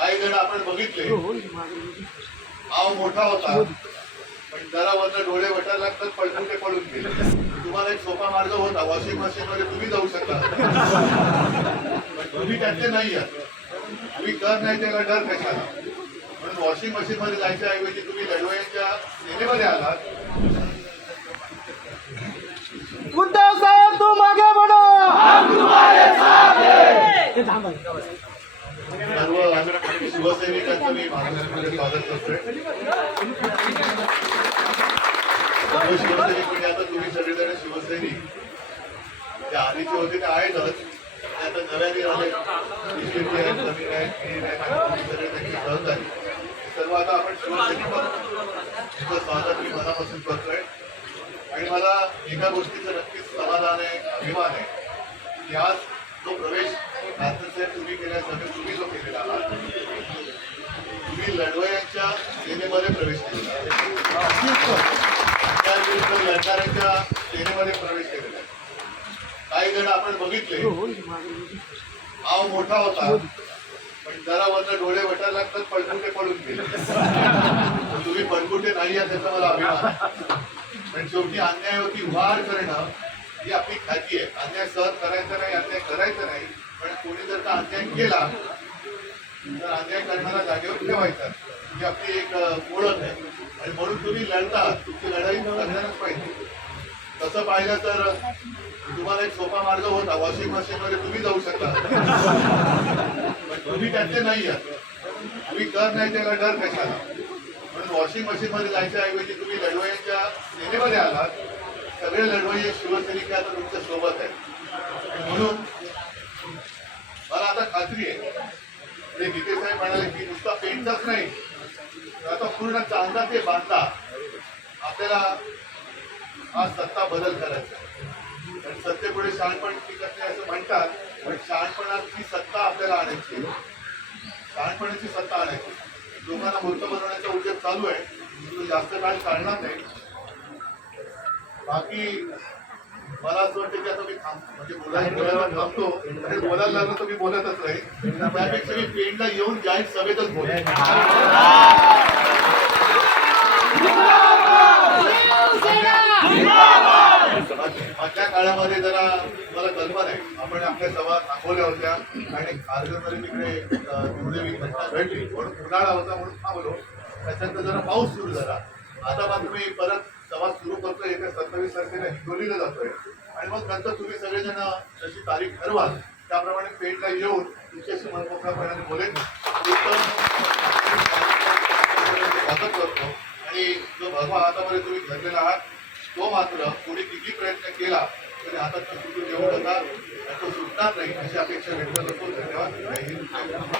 काही जण आपण बघितले. भाव मोठा होता. पण जरा वरनं डोळे वटायला लागतात पळून ते पळून गेले. तुम्हाला एक सोपा मार्ग होता. वॉशिंग मशीन मध्ये तुम्ही जाऊ शकता. पण तुम्ही त्यातले नाही आहात. तुम्ही कर नाही त्याला डर कशाला? म्हणून वॉशिंग मशीन मध्ये जायच्या ऐवजी तुम्ही लढवयांच्या सेनेमध्ये आलात. उद्धव साहेब बढ़ो. हे थांबा. सर्व शिवसैनिकांचं मी महाराष्ट्रामध्ये स्वागत करतोय. सर्व शिवसैनिक म्हणजे आता तुम्ही सगळेजण शिवसैनिक. ते आधीचे होते ते आहेतच आता नव्याने आले. बीजेपी आहेत नवीन आहेत मी आहेत सगळे त्यांचे सहकारी सर्व आता आपण शिवसैनिक तुमचं स्वागत मी मनापासून करतोय. आणि मला एका गोष्टीचं नक्कीच समाधान आहे अभिमान आहे. की आज जो प्रवेश साहेब तुम्ही केला सगळे तुम्ही जो केलेला आहात तुम्ही लढवयांच्या सेनेमध्ये प्रवेश केलेला त्याविरुद्ध लढणाऱ्यांच्या सेनेमध्ये प्रवेश केलेला. आहे काही जण आपण बघितले आव मोठा होता पण जरा वरनं डोळे वटायला लागतात पळकुटे पडून गेले. तुम्ही पळकुटे नाही आहात त्याचा मला अभिमान पण शेवटी अन्यायावरती वाढ करणं ही आपली खाती आहे. अन्याय सहन करायचा नाही अन्याय करायचा नाही पण कोणी जर का अन्याय केला तर अन्याय करणारा जागेवर ठेवायचा. ही आपली एक ओळख आहे. आणि म्हणून तुम्ही लढता तुमची लढाई करणारच पाहिजे. तसं पाहिलं तर तुम्हाला एक सोपा मार्ग होता. वॉशिंग मशीन मध्ये तुम्ही जाऊ शकता. पण तुम्ही त्यातले नाही आहात. तुम्ही कर नाही त्याला डर कशाला? म्हणून वॉशिंग मशीन मध्ये जायच्या ऐवजी तुम्ही लढवयांच्या सेनेमध्ये आलात. सगळे लढवई शिवसैनिक आता तुमच्यासोबत आहेत. म्हणून मला आता खात्री आहे. गीते साहेब म्हणाले की नुसता पेंटचाच नाही. आता पूर्ण चांदा ते बांधता आपल्याला हा सत्ता बदल करायचा आहे. सत्तेपुढे शहाणपण टिकत नाही असं म्हणतात पण शहाणपणाची सत्ता आपल्याला आणायची शहाणपणाची सत्ता आणायची लोकांना मूर्त बनवण्याचा उद्योग चालू आहे. तो जास्त काळ चालणार नाही. बाकी मला असं वाटतं की आता मी म्हणजे बोलायला थांबतो. आणि बोलायला लागलो तर मी बोलतच राहील त्यापेक्षा मी पेंडला येऊन जाहीर सभेतच बोलेन मागच्या काळामध्ये जरा मला कल्पना आहे. आपण आपल्या सभा थांबवल्या होत्या आणि खारघरमध्ये तिकडे दुर्दैवी घटना घडली. म्हणून उन्हाळा होता म्हणून थांबलो. त्याच्यानंतर जरा पाऊस सुरू झाला. आता मात्र मी परत सभा सुरू करतोय येत्या सत्तावीस तारखेला हिंगोलीला जातोय. आणि मग नंतर तुम्ही सगळेजण जशी तारीख ठरवाल त्याप्रमाणे पेटला येऊन तुमच्याशी मनमोकळ्यापणाने बोलेन. स्वागत करतो. आणि जो भगवा हातामध्ये तुम्ही धरलेला आहात तो मात्र कोणी किती प्रयत्न केला तरी हातात तुम्ही सुटून नका तो सुटणार नाही अशी अपेक्षा व्यक्त करतो. धन्यवाद.